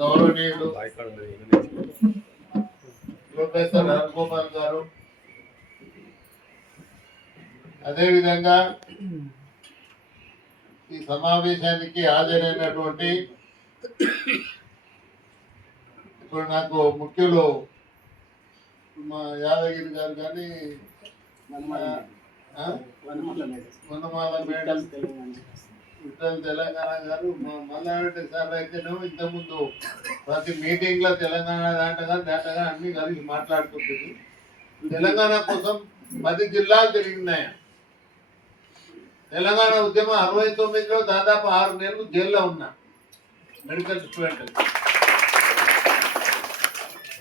గౌరవనీయులు ప్రొఫెసర్ రాజగోపాల్ గారు, అదేవిధంగా ఈ సమావేశానికి హాజరైనటువంటి ఇప్పుడు నాకు ముఖ్యులు మా యాదగిరి గారు కానీ వనమాల మేడం తెలంగాణ గారు మల్లారెడ్డి సార్ అయితేనేమో ఇంతకుముందు ప్రతి మీటింగ్ లో తెలంగాణ దాటగా అన్ని కలిసి మాట్లాడుకుంటుంది. తెలంగాణ కోసం 10 జిల్లాలు తిరిగినాయి. తెలంగాణ ఉద్యమం 69లో దాదాపు 6 నెలలు జైల్లో ఉన్నా. మెడికల్ స్టూడెంట్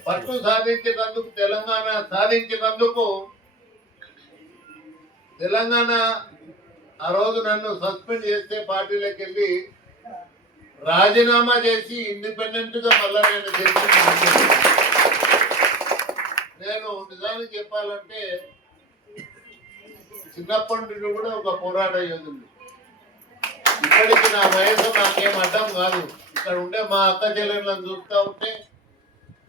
పట్టు సాధించినందుకు, తెలంగాణ సాధించినందుకు తెలంగాణ ఆ రోజు నన్ను సస్పెండ్ చేస్తే పార్టీలోకి వెళ్ళి రాజీనామా చేసి ఇండిపెండెంట్ గా మళ్ళా నేను నిజానికి చెప్పాలంటే చిన్నప్పటి నుండి కూడా ఒక పోరాట యోధుడు. ఇప్పటికి నా వయసు నాకేం అడ్డం కాదు. ఇక్కడ ఉండే మా అక్క చెల్లెళ్ళను చూస్తూ ఉంటే,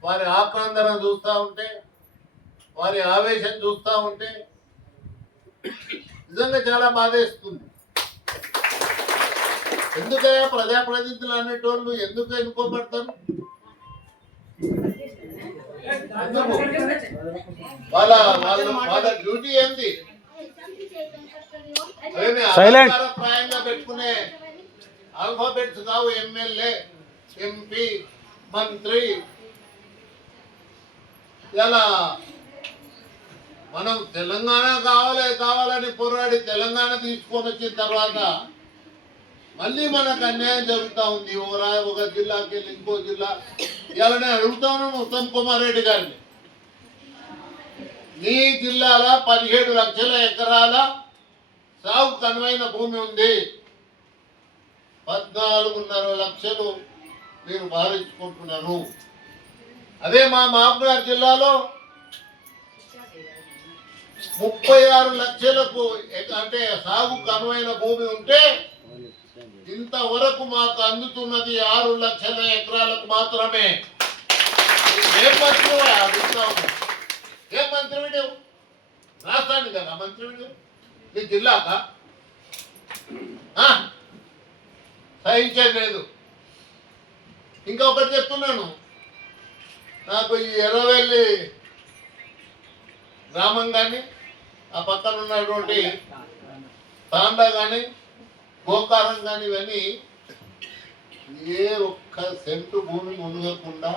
వారి ఆక్రందన చూస్తూ ఉంటే, వారి ఆవేశం చూస్తూ ఉంటే నిజంగా చాలా బాధేస్తుంది. ఎందుకయ్యా ప్రజాప్రతినిధులు అనేటోళ్ళు ఎందుకు ఎన్నుకోబడతారు? వాళ్ళ డ్యూటీ ఏంది? ప్రాయంగా పెట్టుకునే ఆల్ఫాబెట్స్ కావు. ఎమ్మెల్యే, ఎంపీ, మంత్రి. ఇలా మనం తెలంగాణ కావాలని పోరాడి తెలంగాణ తీసుకొని వచ్చిన తర్వాత మళ్ళీ మనకు అన్యాయం జరుగుతూ ఉంది. ఒక జిల్లాకి వెళ్ళి ఇంకో జిల్లా. ఇలా నేను అడుగుతాను ఉత్తమ్ కుమార్ రెడ్డి గారిని, నీ జిల్లాల 17 లక్షల ఎకరాల సాగుకు అనువైన భూమి ఉంది. 14.5 లక్షలు మీరు భారించుకుంటున్నారు. అదే మా మహబూబ్నగర్ జిల్లాలో 36 లక్షలకు అంటే సాగుకు అనువైన భూమి ఉంటే ఇంతవరకు మాకు అందుతున్నది 6 లక్షల ఎకరాలకు మాత్రమే. ఏం మంత్రి అడుగుతాము? ఏం మంత్రి విడు? రాష్ట్రానికి కదా మంత్రి విడు, ఈ జిల్లాకా సహించేది లేదు. ఇంకొకటి చెప్తున్నాను, నాకు ఈ ఎర్రవెల్లి గ్రామం కానీ ఆ పక్కన ఉన్నటువంటి తాండా కానీ గోకారం కానీ ఇవన్నీ ఏ ఒక్క సెంటు భూమి మునగకుండా